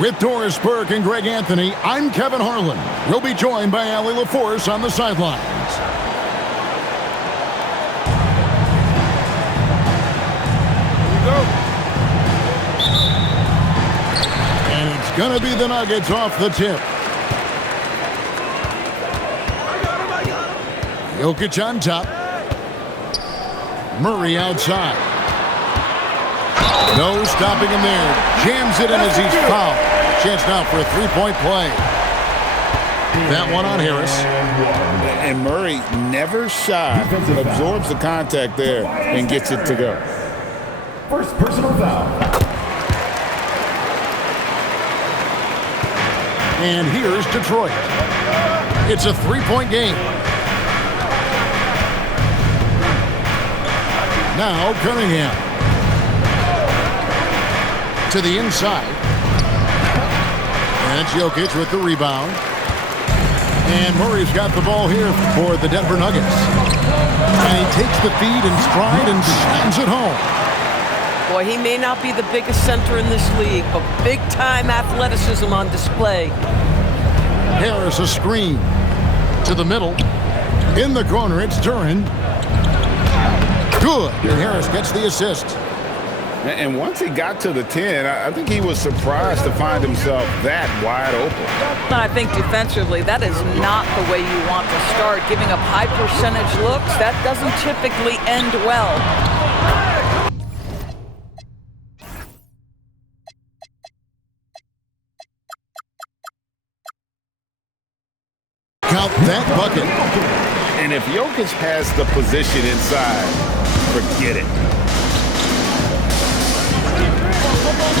With Doris Burke and Greg Anthony, I'm Kevin Harlan. We'll be joined by Allie LaForce on the sidelines. And it's going to be the Nuggets off the tip. Jokic on top. Murray outside. No stopping him there. Jams it in as he's fouled. Chance now for a three-point play. That one on Harris. And Murray never shy. Absorbs the contact there and gets it to go. First personal foul. And here's Detroit. It's a three-point game. Now Cunningham. To the inside. And it's Jokic with the rebound. And Murray's got the ball here for the Denver Nuggets. And he takes the feed in stride and slams it home. Boy, he may not be the biggest center in this league, but big-time athleticism on display. Harris a screen. To the middle. In the corner, it's Duran. Good. And Harris gets the assist. And once he got to the 10, I think he was surprised to find himself that wide open. I think defensively, that is not the way you want to start. Giving up high percentage looks, that doesn't typically end well. Count that bucket. And if Jokic has the position inside, forget it.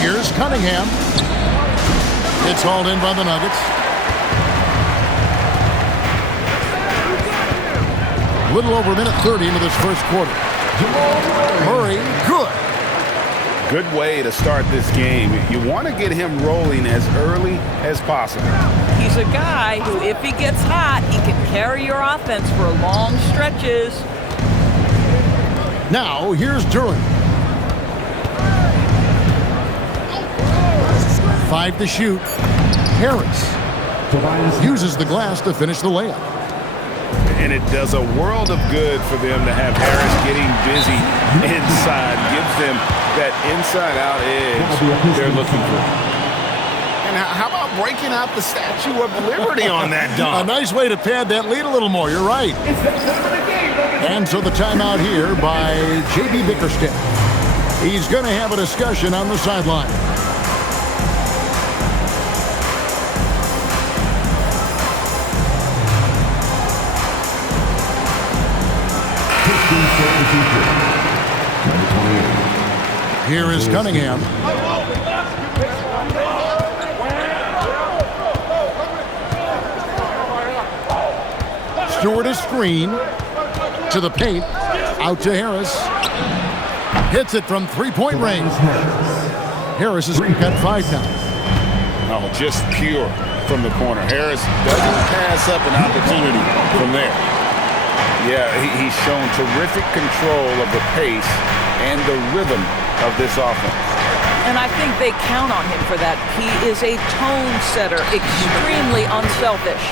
Here's Cunningham. It's hauled in by the Nuggets. A little over a minute 30 into this first quarter. Murray, good. Good way to start this game. You want to get him rolling as early as possible. He's a guy who, if he gets hot, he can carry your offense for long stretches. Now, here's Duran. 5 to shoot. Harris uses the glass to finish the layup. And it does a world of good for them to have Harris getting busy inside. Gives them that inside-out edge they're looking for. And how about breaking out the Statue of Liberty on that dunk? A nice way to pad that lead a little more. You're right. And so the timeout here by J.B. Bickerstaff. He's going to have a discussion on the sideline. Here is Cunningham. Stewart a screen to the paint. Out to Harris. Hits it from three-point range. Harris has got 5 now. Oh, just pure from the corner. Harris doesn't pass up an opportunity from there. Yeah, he's shown terrific control of the pace and the rhythm of this offense. And I think they count on him for that. He is a tone setter, extremely unselfish.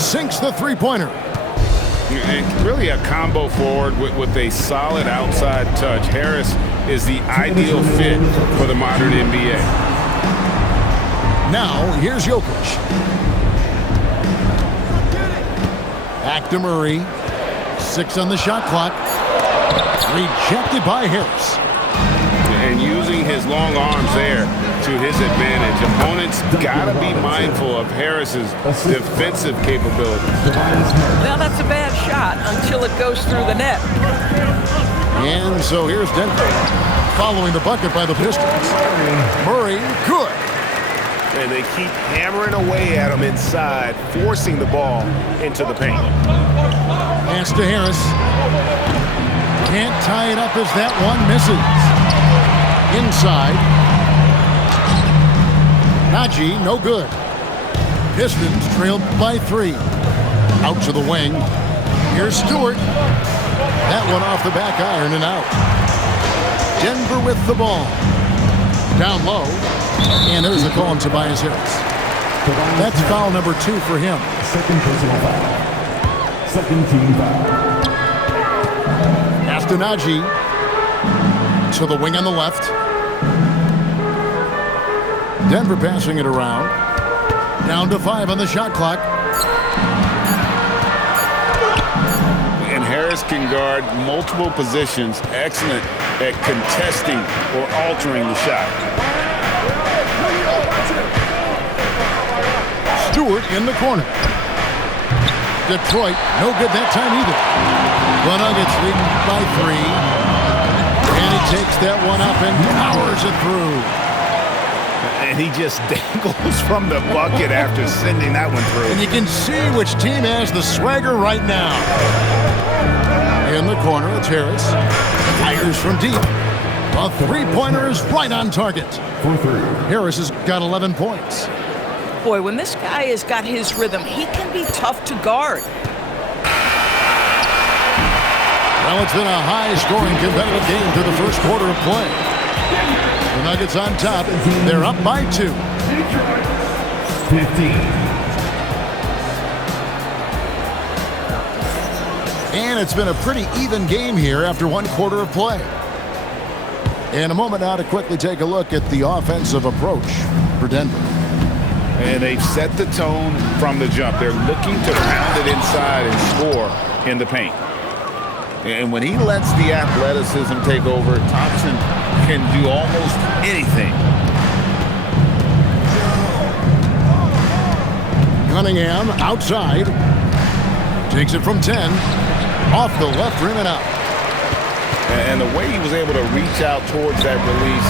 Sinks the three-pointer. And really a combo forward with a solid outside touch. Harris is the ideal fit for the modern NBA. Now, here's Jokic. Back to Murray. 6 on the shot clock. Rejected by Harris. And using his long arms there to his advantage. Opponents got to be mindful of Harris's defensive capabilities. Well, that's a bad shot until it goes through the net. And so here's Denver following the bucket by the Pistons. Murray, good. And they keep hammering away at him inside, forcing the ball into the paint. Pass to Harris. Can't tie it up as that one misses. Inside. Najee, no good. Pistons trailed by 3. Out to the wing. Here's Stewart. That one off the back iron and out. Denver with the ball. Down low. And there's the call on Tobias Harris. That's foul number 2 for him. Second personal foul. Second team foul. Astonagi to the wing on the left. Denver passing it around. Down to 5 on the shot clock. And Harris can guard multiple positions. Excellent at contesting or altering the shot. Stewart in the corner. Detroit, no good that time either. The Nuggets leading by 3. And he takes that one up and powers it through. And he just dangles from the bucket after sending that one through. And you can see which team has the swagger right now. In the corner, it's Harris. Fires from deep. A three-pointer is right on target. Harris has got 11 points. Boy, when this guy has got his rhythm, he can be tough to guard. Well, it's been a high-scoring competitive game through the first quarter of play. The Nuggets on top. They're up by 2. 15. And it's been a pretty even game here after one quarter of play. In a moment now to quickly take a look at the offensive approach for Denver. And they've set the tone from the jump. They're looking to pound it inside and score in the paint. And when he lets the athleticism take over, Thompson can do almost anything. Cunningham outside. Takes it from 10. Off the left rim and out. And the way he was able to reach out towards that release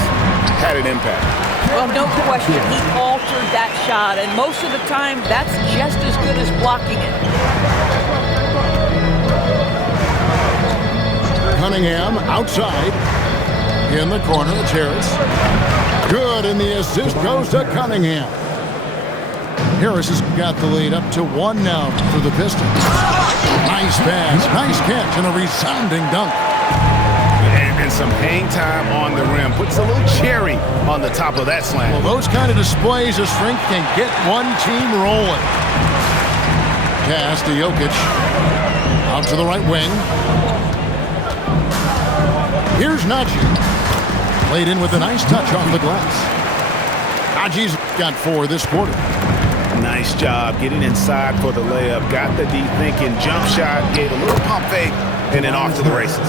had an impact. Well, no question, he altered that shot, and most of the time, that's just as good as blocking it. Cunningham outside. In the corner, it's Harris. Good, and the assist goes to Cunningham. Harris has got the lead up to 1 now for the Pistons. Nice pass, nice catch, and a resounding dunk. And some hang time on the rim. Puts a little cherry on the top of that slam. Well, those kind of displays of strength can get one team rolling. Pass to Jokic. Out to the right wing. Here's Najee. Laid in with a nice touch off the glass. Najee's got 4 this quarter. Nice job getting inside for the layup. Got the deep thinking jump shot. Gave a little pump fake. And then off to the races.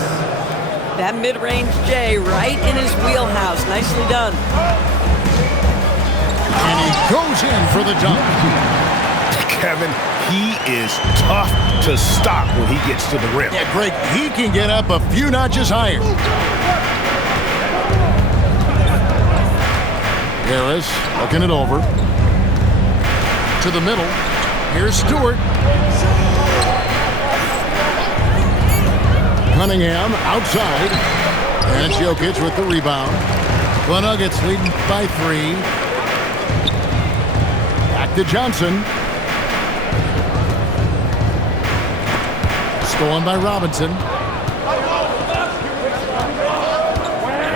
That mid-range J right in his wheelhouse. Nicely done. And he goes in for the dunk. Kevin, he is tough to stop when he gets to the rim. Yeah, Greg, he can get up a few notches higher. Harris looking it over. To the middle. Here's Stewart. Cunningham outside. And Jokic with the rebound. The Nuggets leading by 3. Back to Johnson. Stolen by Robinson.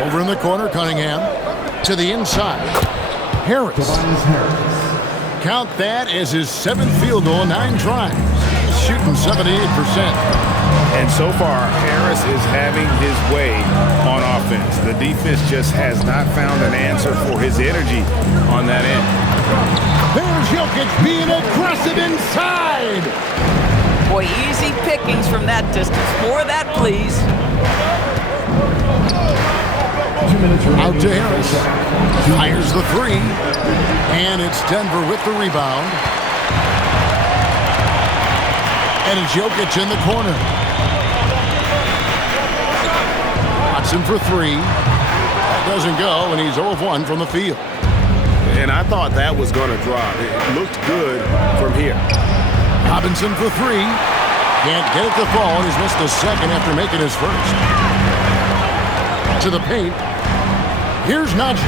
Over in the corner, Cunningham. To the inside. Harris. Count that as his 7th field goal in 9 tries. He's shooting 78%. And so far, Harris is having his way on offense. The defense just has not found an answer for his energy on that end. There's Jokic being aggressive inside. Boy, easy pickings from that distance. More of that, please. 2 minutes remaining. Out to Harris. Fires the 3. And it's Denver with the rebound. And it's Jokic in the corner. Watson for 3. That doesn't go, and he's 0 of 1 from the field. And I thought that was going to drop. It looked good from here. Robinson for 3. Can't get it to fall, and he's missed a second after making his first. To the paint. Here's Najee.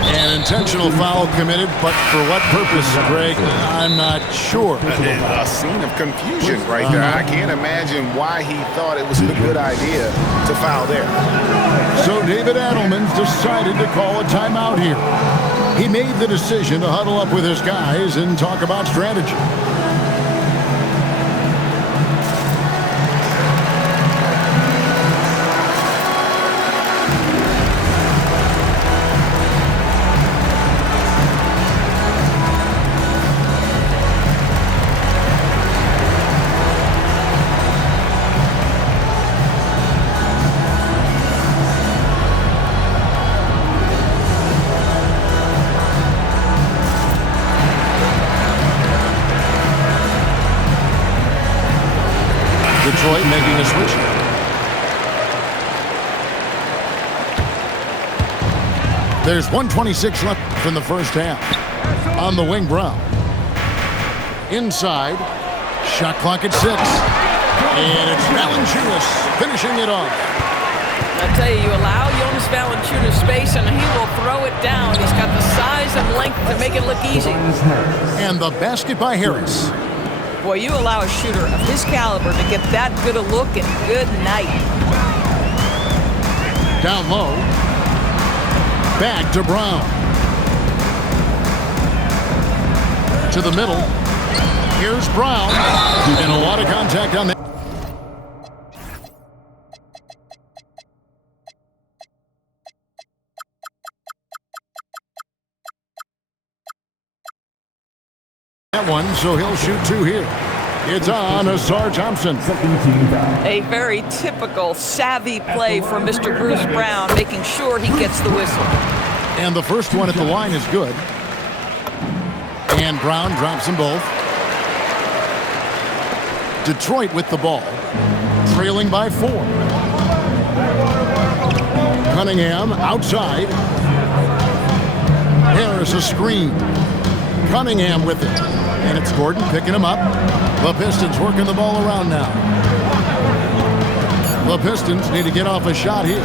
An intentional foul committed, but for what purpose, Greg? I'm not sure. A scene of confusion right there. I can't imagine why he thought it was a good idea to foul there. So David Adelman's decided to call a timeout here. He made the decision to huddle up with his guys and talk about strategy. Detroit making a switch. There's 1:26 left in the first half. On the wing, Brown. Inside. Shot clock at 6. And it's Valanciunas finishing it off. I tell you, allow Jonas Valanciunas space and he will throw it down. He's got the size and length to make it look easy. And the basket by Harris. Boy, you allow a shooter of his caliber to get that good a look, and good night. Down low. Back to Brown. To the middle. Here's Brown. And a lot of contact on that. One, so he'll shoot 2 here. It's on Asar Thompson. A very typical savvy play from Mr. Bruce Brown, making sure he gets the whistle. And the first one at the line is good. And Brown drops them both. Detroit with the ball, trailing by 4. Cunningham outside. Harris a screen. Cunningham with it. And it's Gordon picking him up. The Pistons working the ball around now. The Pistons need to get off a shot here.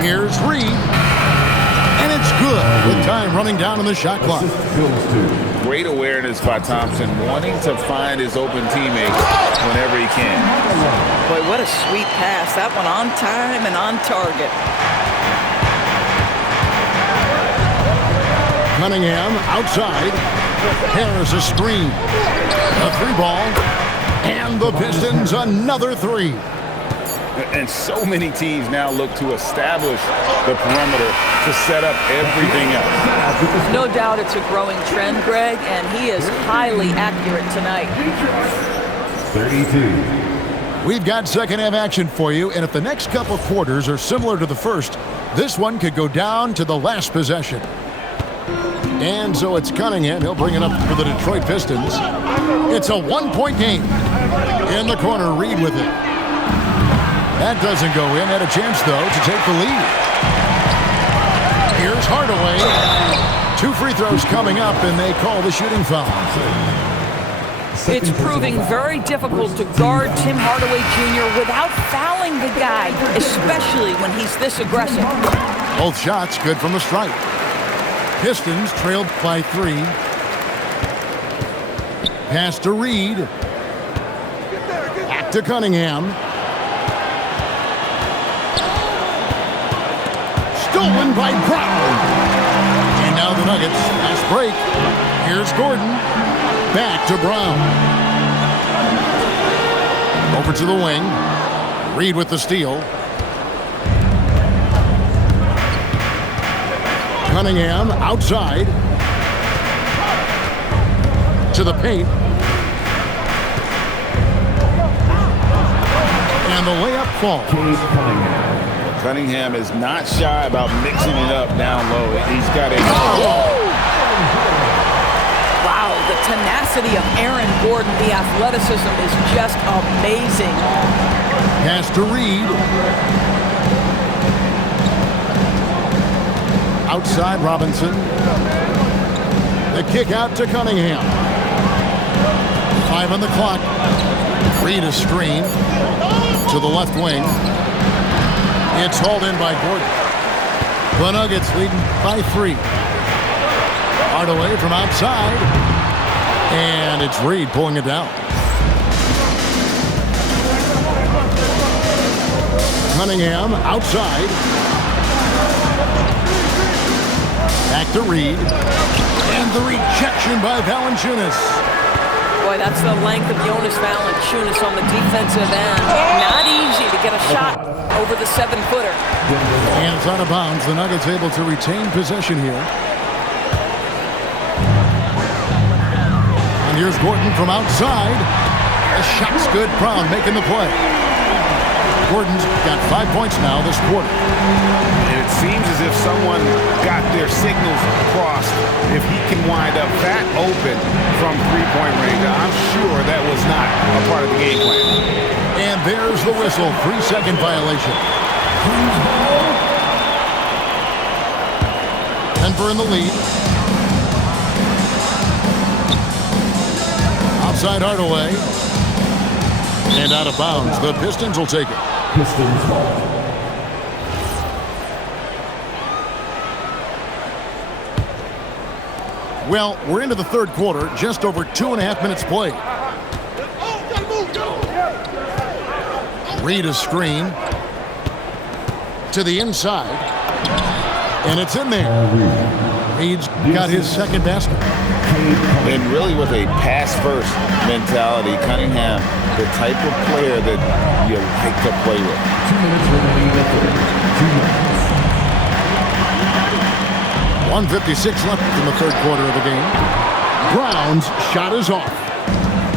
Here's Reed. And it's good with time running down on the shot clock. Great awareness by Thompson, wanting to find his open teammate whenever he can. Boy, what a sweet pass. That one on time and on target. Cunningham outside. Harris a screen. A 3-ball. And the Pistons another 3. And so many teams now look to establish the perimeter to set up everything else. No doubt it's a growing trend, Greg, and he is highly accurate tonight. 32. We've got second half action for you, and if the next couple quarters are similar to the first, this one could go down to the last possession. And so it's Cunningham. He'll bring it up for the Detroit Pistons. It's a 1-point game. In the corner, Reed with it. That doesn't go in. Had a chance, though, to take the lead. Here's Hardaway. 2 free throws coming up, and they call the shooting foul. It's proving very difficult to guard Tim Hardaway Jr. without fouling the guy, especially when he's this aggressive. Both shots good from the stripe. Pistons trailed by 3. Pass to Reed. Back to Cunningham. Stolen by Brown. And now the Nuggets. Fast break. Here's Gordon. Back to Brown. Over to the wing. Reed with the steal. Cunningham outside. To the paint. And the layup falls. Cunningham is not shy about mixing it up down low. He's got a... Wow, the tenacity of Aaron Gordon, the athleticism is just amazing. Pass to Reed. Outside Robinson. The kick out to Cunningham. 5 on the clock. Reed a screen to the left wing. It's hauled in by Gordon. The Nuggets leading by 3. Hardaway from outside. And it's Reed pulling it down. Cunningham outside. Back to Reed. And the rejection by Valanciunas. Boy, that's the length of Jonas Valanciunas on the defensive end. Not easy to get a shot over the 7-footer. And it's out of bounds. The Nuggets able to retain possession here. And here's Gordon from outside. The shot's good. Brown making the play. Gordon's got 5 points now this quarter. And it seems as if someone got their signals crossed. If he can wind up that open from three-point range, I'm sure that was not a part of the game plan. And there's the whistle. 3-second violation. Denver in the lead. Outside Hardaway. And out of bounds. The Pistons will take it. Pistons ball. Well, we're into the third quarter. Just over 2.5 minutes played. Reed a screen. To the inside. And it's in there. Reed's got his second basket. And really with a pass-first mentality, Cunningham, the type of player that you like to play with. 2 minutes remaining in the third. 2 minutes. 1:56 left in the third quarter of the game. Brown's shot is off.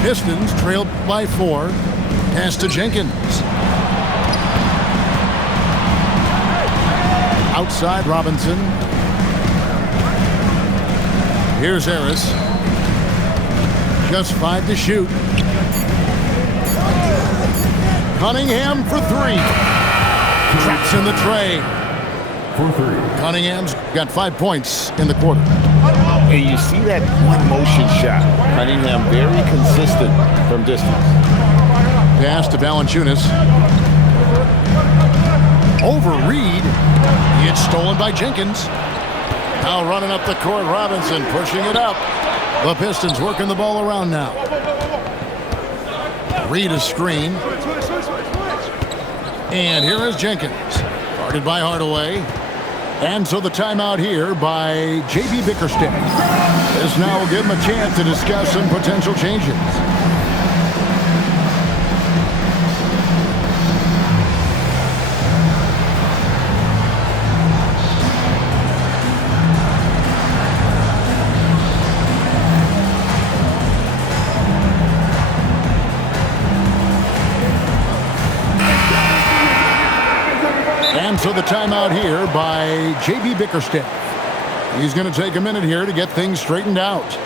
Pistons trailed by 4. Pass to Jenkins. Outside Robinson. Here's Harris. Just 5 to shoot. Cunningham for 3. Traps in the tray. For 3. Cunningham's got 5 points in the quarter. And you see that one motion shot. Cunningham very consistent from distance. Pass to Valanciunas. Over Reed. It's stolen by Jenkins. Now running up the court, Robinson pushing it up. The Pistons working the ball around now. Reed a screen. And here is Jenkins. Guarded by Hardaway. And so the timeout here by J.B. Bickerstaff. This now will give him a chance to discuss some potential changes. And so the timeout here by J.B. Bickerstaff. He's going to take a minute here to get things straightened out.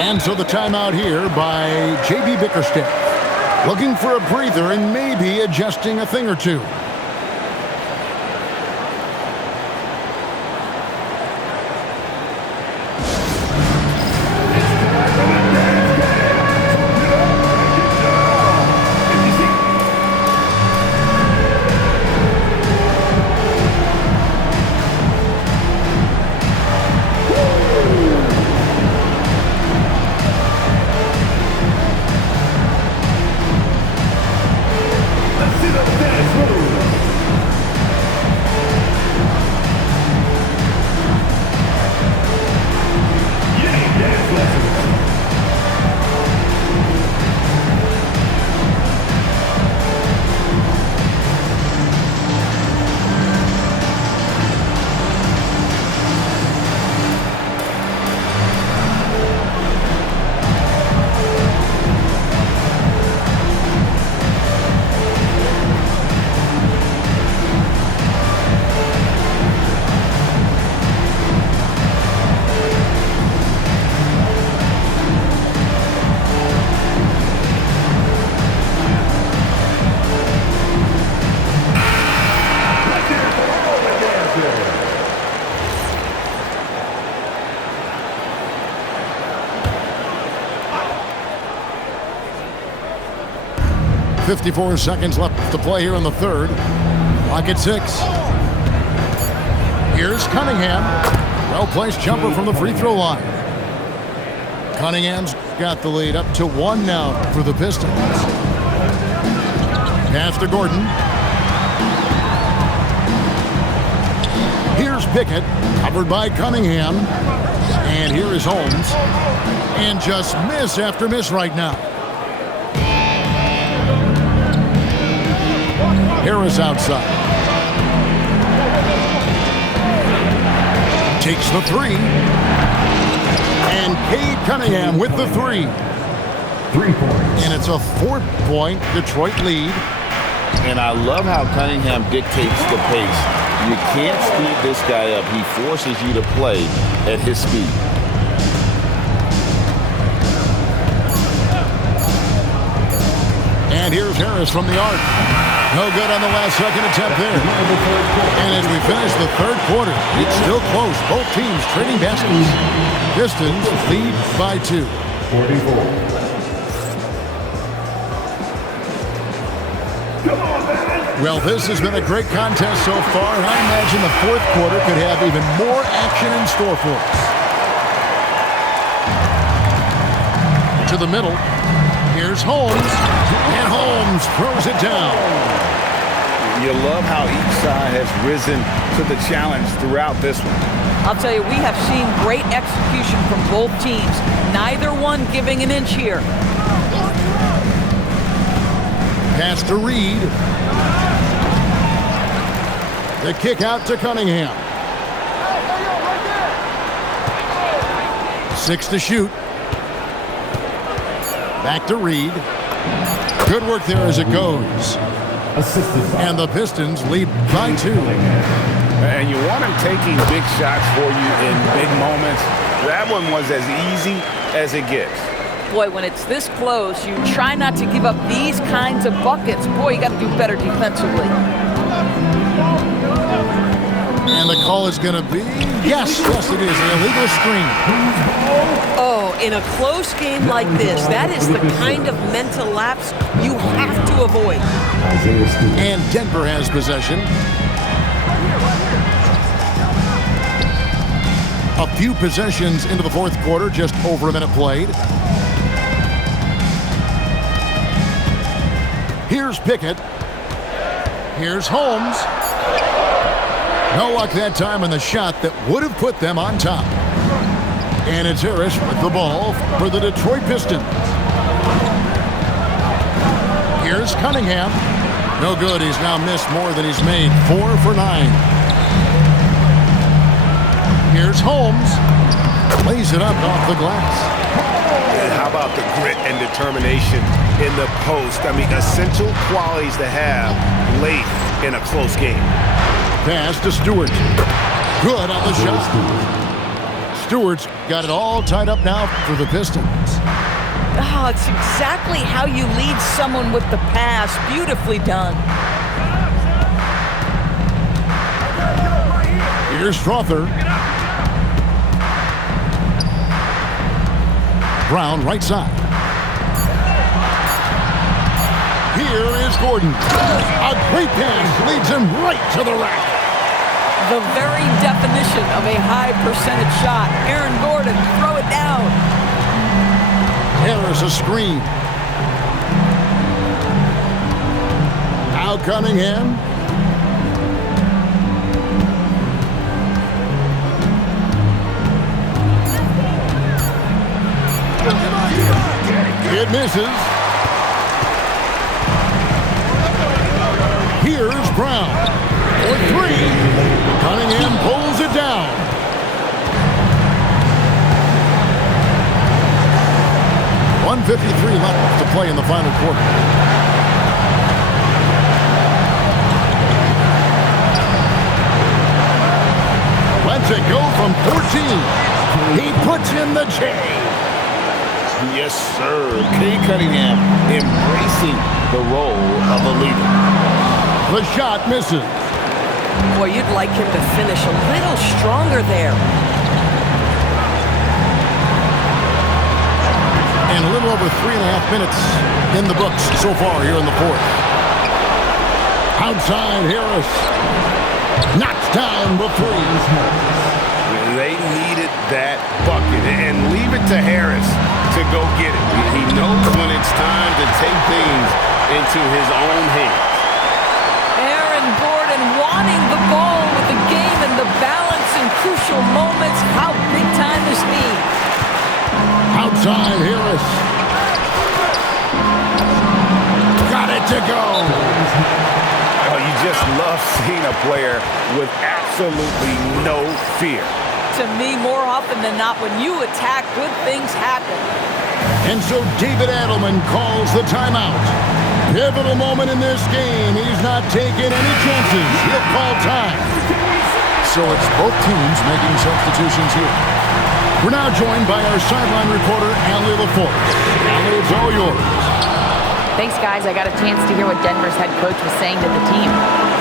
And so the timeout here by J.B. Bickerstaff. Looking for a breather and maybe adjusting a thing or two. 54 seconds left to play here in the third. Clock at 6. Here's Cunningham. Well-placed jumper from the free throw line. Cunningham's got the lead up to 1 now for the Pistons. Pass to Gordon. Here's Pickett, covered by Cunningham. And here is Holmes. And just miss after miss right now. Harris outside. Takes the 3. And Cade Cunningham with the 3. 3 points. And it's a 4-point Detroit lead. And I love how Cunningham dictates the pace. You can't speed this guy up. He forces you to play at his speed. And here's Harris from the arc. No good on the last second attempt there. And as we finish the third quarter, it's still close. Both teams trading baskets. Pistons lead by 2. 44. Well, this has been a great contest so far, and I imagine the fourth quarter could have even more action in store for us. To the middle. Here's Holmes. And Holmes throws it down. You love how each side has risen to the challenge throughout this one. I'll tell you, we have seen great execution from both teams. Neither one giving an inch here. Pass to Reed. The kick out to Cunningham. 6 to shoot. Back to Reed. Good work there as it goes. And the Pistons lead by 2. And you want him taking big shots for you in big moments. That one was as easy as it gets. Boy, when it's this close, you try not to give up these kinds of buckets. Boy, you got to do better defensively. And the call is going to be, yes, it is, an illegal screen. Oh, in a close game like this, that is the kind of mental lapse you have to avoid. And Denver has possession. A few possessions into the fourth quarter, just over a minute played. Here's Pickett. Here's Holmes. No luck that time in the shot that would have put them on top. And it's Harris with the ball for the Detroit Pistons. Here's Cunningham. No good. He's now missed more than he's made. 4 for 9. Here's Holmes. Lays it up off the glass. And how about the grit and determination in the post? I mean, essential qualities to have late in a close game. Pass to Stewart. Good on the shot. Stewart's got it all tied up now for the Pistons. Oh, it's exactly how you lead someone with the pass. Beautifully done. Here's Strother. Brown right side. Here is Gordon. A great pass leads him right to the rack. The very definition of a high percentage shot. Aaron Gordon, throw it down. Harris a screen. Now Cunningham. It misses. Here's Brown for 3. Cunningham pulls it down. .153 left to play in the final quarter. Lets it go from 14. He puts in the J. Yes, sir. Cade Cunningham embracing the role of a leader. The shot misses. Boy, you'd like him to finish a little stronger there. And a little over 3.5 minutes in the books so far here in the fourth. Outside Harris. Knocks down the three. They needed that bucket, and leave it to Harris to go get it. He knows when it's time to take things into his own hands. Aaron Gordon wanting the ball with the game and the balance in crucial moments. How big time is he? Outside Harris. Got it to go. Oh, you just love seeing a player with absolutely no fear. To me, more often than not, when you attack, good things happen. And so David Adelman calls the timeout. Pivotal moment in this game. He's not taking any chances. He'll call time. So it's both teams making substitutions here. We're now joined by our sideline reporter, Allie LaForce. Allie, it's all yours. Thanks, guys. I got a chance to hear what Denver's head coach was saying to the team.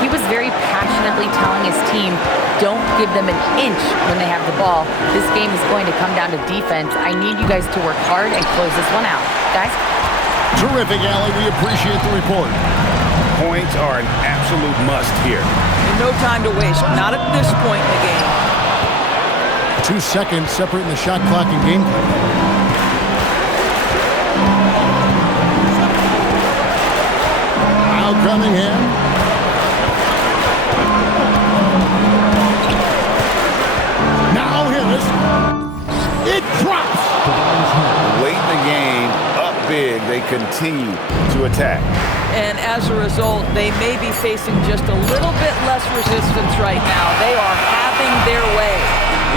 He was very passionately telling his team, don't give them an inch when they have the ball. This game is going to come down to defense. I need you guys to work hard and close this one out. Guys? Terrific, Allie. We appreciate the report. Points are an absolute must here. And no time to waste. Not at this point in the game. 2 seconds separating the shot clock and game clock. Now Cunningham. Now Harris. It drops. Late in the game, up big, they continue to attack. And as a result, they may be facing just a little bit less resistance right now. They are having their way.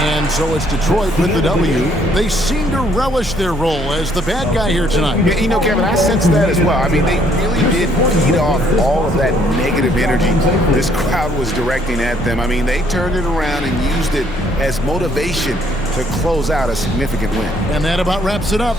And so it's Detroit with the W. They seem to relish their role as the bad guy here tonight. Yeah, you know, Kevin, I sense that as well. I mean, they really did feed off all of that negative energy this crowd was directing at them. I mean, they turned it around and used it as motivation to close out a significant win. And that about wraps it up.